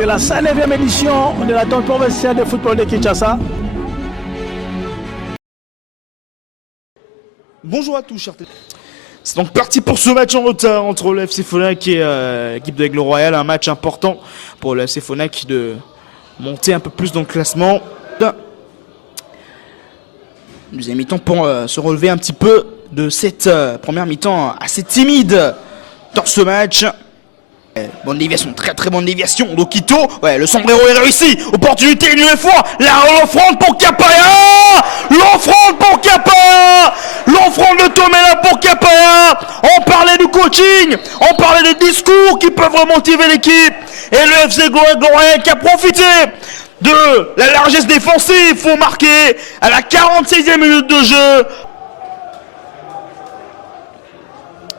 C'est la 109e édition de la Donne provinciale de football de Kinshasa. Bonjour à tous, chers téléspectateurs. C'est donc parti pour ce match en retard entre le FC Phonak et l'équipe de Aigle Royal. Un match important pour le FC Phonak de monter un peu plus dans le classement. Deuxième mi-temps pour se relever un petit peu de cette première mi-temps assez timide dans ce match. Bonne déviation, très bonne déviation d'Okito. Ouais, le sombrero est réussi. Opportunité une nouvelle fois. L'offrande pour Kapaya. L'offrande pour Kapaya. L'offrande de Tomela pour Kapaya. On parlait du coaching. On parlait des discours qui peuvent remotiver l'équipe. Et le FC Royal qui a profité de la largesse défensive. Faut marquer à la 46e minute de jeu.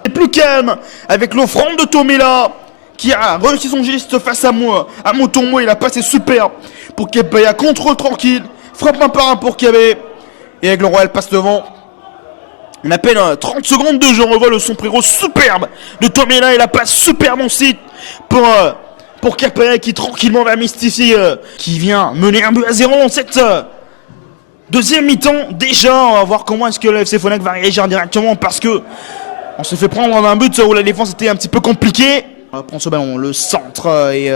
Et plus calme avec l'offrande de Tomela, qui a réussi son geste face à moi, à Motombo. Il a passé superbe pour Kebaya, contrôle tranquille, frappe un par un pour Kebé. Et Aigle Royal passe devant. On a à peine 30 secondes de jeu, on revoit le sombrero superbe de Tomela et la passe superbe ensuite pour Kebaya qui tranquillement va mystifier, qui vient mener 1-0 dans cette deuxième mi-temps. Déjà, on va voir comment est-ce que le FC Phonak va réagir directement, parce que on se fait prendre un but où la défense était un petit peu compliquée. On va prendre ce ballon, le centre est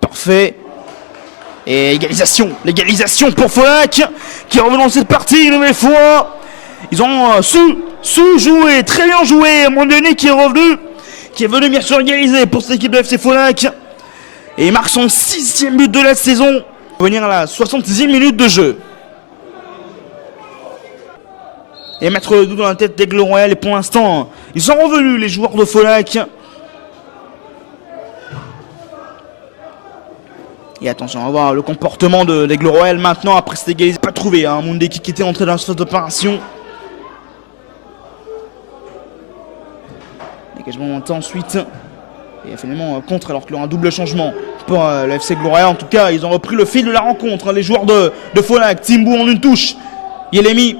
parfait. Et l'égalisation pour Phonak qui revient dans cette partie une nouvelle fois. Ils ont su jouer, très bien joué. Mondoni qui est venu bien sûr égaliser pour cette équipe de FC Phonak. Et il marque son 6e but de la saison. Il va venir à la 66e minute de jeu. Et mettre le doute dans la tête d'Aigle Royal. Et pour l'instant, ils sont revenus, les joueurs de Phonak. Et attention, on va voir le comportement de l'Aigle Royal maintenant après cette égalisation. Pas trouvé, hein, Mundeki qui était entré dans cette opération. Dégagement monté ensuite. Et finalement contre, alors qu'il y aura un double changement pour le FC Aigle Royal. En tout cas, ils ont repris le fil de la rencontre, hein, les joueurs de Phonak. Timbu en une touche. Yelemi.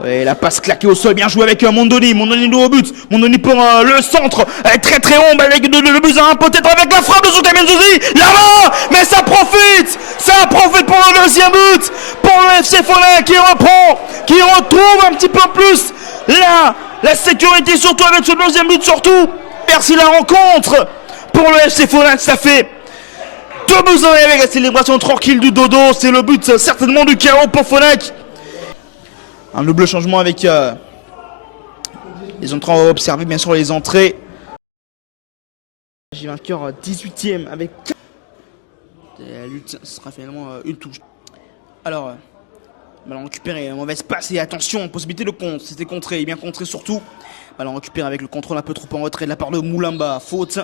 Ouais, la passe claquée au sol, bien joué avec Mondoni au but, Mondoni pour le centre, très haut, avec le buzin, peut-être avec la frappe de Soutami Nzouzi, là-bas, mais ça profite pour le deuxième but, pour le FC Phonak qui retrouve un petit peu plus la sécurité, surtout avec ce deuxième but, surtout. Merci la rencontre pour le FC Phonak, ça fait 2-1 avec la célébration tranquille du dodo, c'est le but certainement du chaos pour Phonak. Un double changement avec les entrées. On va observer bien sûr les entrées. J'ai vainqueur 18e avec la lutte. Ce sera finalement une touche. Alors, ballon récupéré, mauvaise passe et attention, possibilité de contre. C'était contré, bien contré surtout. Ballon récupéré avec le contrôle un peu trop en retrait de la part de Moulamba. Faute.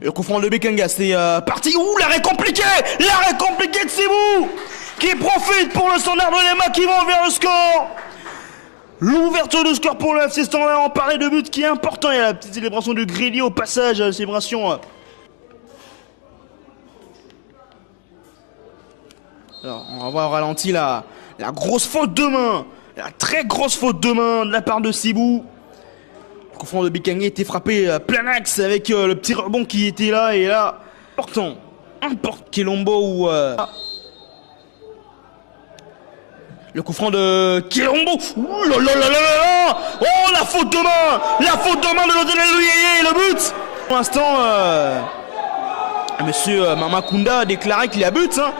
Le coup franc de Bekanga, c'est parti. Ouh, l'arrêt compliqué de Sibou qui profite pour le Standard de Lema qui va vers le score. L'ouverture du score pour le FC Standard. On parlait de but qui est important. Il y a la petite célébration du Grilly au passage. La célébration. Alors, on va voir au ralenti la grosse faute de main. La très grosse faute de main de la part de Sibou. Le coup franc de Bekanga était frappé plein axe avec le petit rebond qui était là. Et là, important. Kilombo ou... Le coup franc de Kilombo. Ouh là là là là là. Oh, la faute de main de l'Odonel Louyeye, le but. Pour l'instant, monsieur Mamakunda a déclaré qu'il y a but. Hein.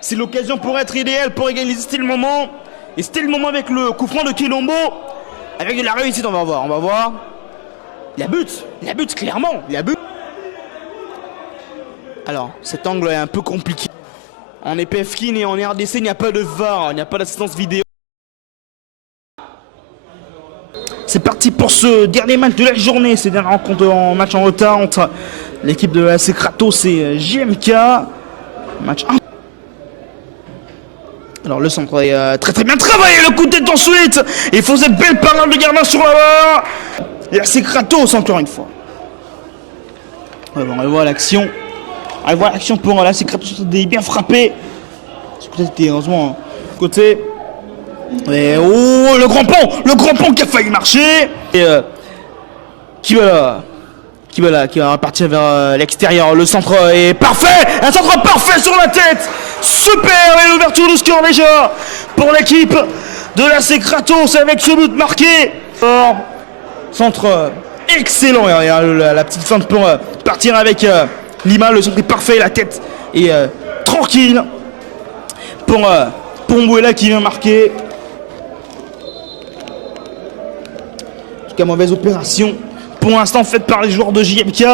C'est l'occasion pour être idéale, pour égaliser. C'était le moment. Et c'était le moment avec le coup franc de Kilombo. Avec de la réussite, on va voir. Il y a but, clairement. Il y a but. Alors, cet angle est un peu compliqué. En EPFKIN et en RDC, il n'y a pas de VAR, il n'y a pas d'assistance vidéo. C'est parti pour ce dernier match de la journée. C'est une rencontre en match en retard entre l'équipe de l'AC Kratos et JMK. Match 1. Alors le centre est très bien travaillé, le coup de tête ensuite. Il faut cette belle parade de gardien sur la barre. Et l'AC Kratos encore une fois. Ouais, bon, on va voir l'action. On va voir l'action pour l'AC Kratos, bien frappé. Ce côté était heureusement côté. Et oh, le grand pont qui a failli marcher. Et qui qui va repartir vers l'extérieur. Le centre est parfait. Un centre parfait sur la tête. Super. Et l'ouverture du score déjà pour l'équipe de l'AC Kratos avec ce but marqué. Centre excellent. Et la petite feinte pour partir avec Lima. Le centre est parfait. La tête est tranquille pour Mbouela qui vient marquer. En tout cas, mauvaise opération pour l'instant faite par les joueurs de JMK.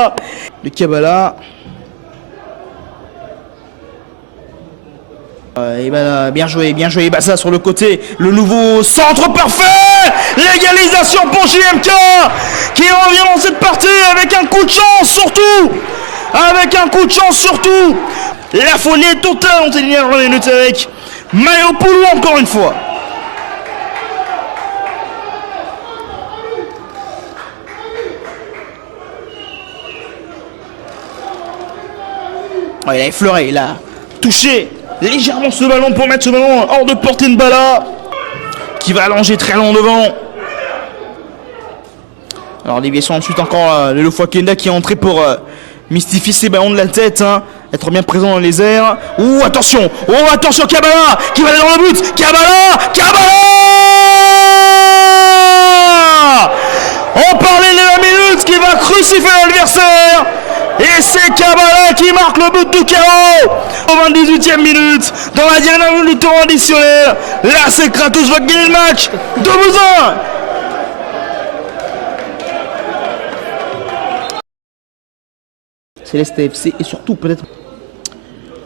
De Kabbalah. Et ben, bien joué Baza sur le côté. Le nouveau centre parfait. L'égalisation pour JMK qui revient dans cette partie avec un coup de chance surtout. La folie est totale en dernière minute avec Mayopoulou encore une fois. Il a effleuré, il a touché légèrement ce ballon pour mettre ce ballon hors de portée de Bala qui va allonger très long devant. Alors déviation ensuite encore le Lofua-Kenda qui est entré pour mystifier ses ballons de la tête, être bien présent dans les airs. Attention Kabbalah qui va aller dans le but. Kabbalah. On parlait de la minute qui va crucifier l'adversaire. Et c'est Kabbalah qui marque le but du KO au 28e minute. Dans la dernière minute du temps additionnel. Là, c'est Kratos va gagner le match. 2-1. Céleste FC et surtout peut-être.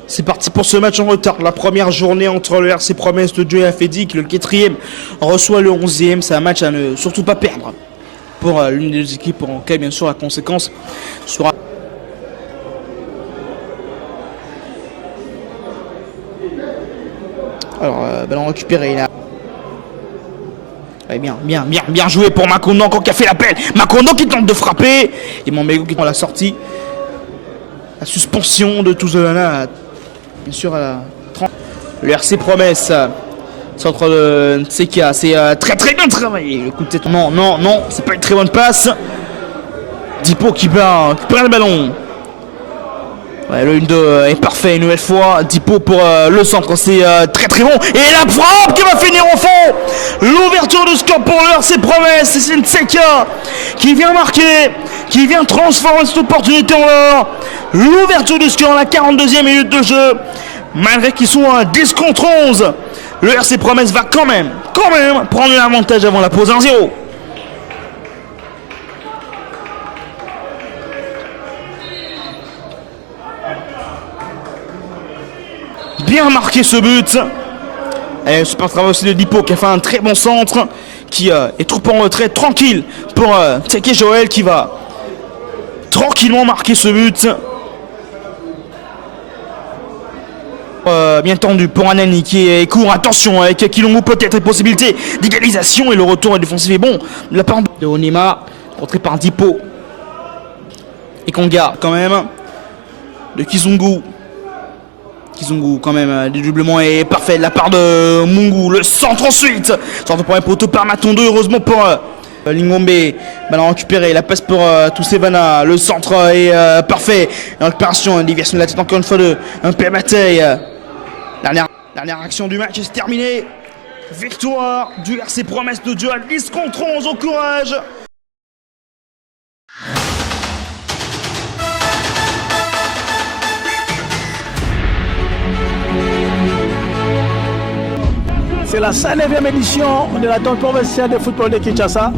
C'est parti pour ce match en retard. La première journée entre le RC Promesse de Dieu et Afedik. Le 4e reçoit le 11e. C'est un match à ne surtout pas perdre pour l'une des deux équipes. En cas, bien sûr, la conséquence sera. Alors, ballon récupéré là. Ouais, bien joué pour Makondo encore qui a fait l'appel. Makondo qui tente de frapper. Et Mombego qui prend la sortie. La suspension de Touzolana. Bien sûr à la 30. Le RC Promesse. Centre de Ntseka. C'est très bien travaillé. Le coup de tête. Non, c'est pas une très bonne passe. Dipo qui perd le ballon. Ouais, le 1-2 est parfait une nouvelle fois. Dipo pour le centre, c'est très bon. Et la frappe qui va finir au fond. L'ouverture du score pour le RC Promesse. C'est Ntseka qui vient marquer, qui vient transformer cette opportunité en or. L'ouverture du score à la 42e minute de jeu. Malgré qu'ils sont à 10 contre 11, le RC Promesse va quand même prendre l'avantage avant la pause 1-0. Bien marqué ce but. Et super travail aussi de Dipo qui a fait un très bon centre. Qui est trop en retrait, tranquille pour Tseke Joël qui va tranquillement marquer ce but. Bien tendu pour Anani qui est court. Attention avec Kilongo peut-être une possibilité d'égalisation. Et le retour défensif est bon de la part de Onima. Rentré par Dipo. Et qu'on garde quand même de Kizungu quand même, le doublement est parfait de la part de Mungu. Le centre ensuite. Centre pour un poteau par Matondo. Heureusement pour Lingombe. Ballon récupéré. La passe pour Toussevana. Le centre est parfait. Récupération, déviation de la tête encore une fois de Mpemate. Dernière action du match est terminée. Victoire du RC Promesse de Dieu à 10 contre 11. Au courage. C'est la 109e édition de la Tonne provinciale de football de Kinshasa.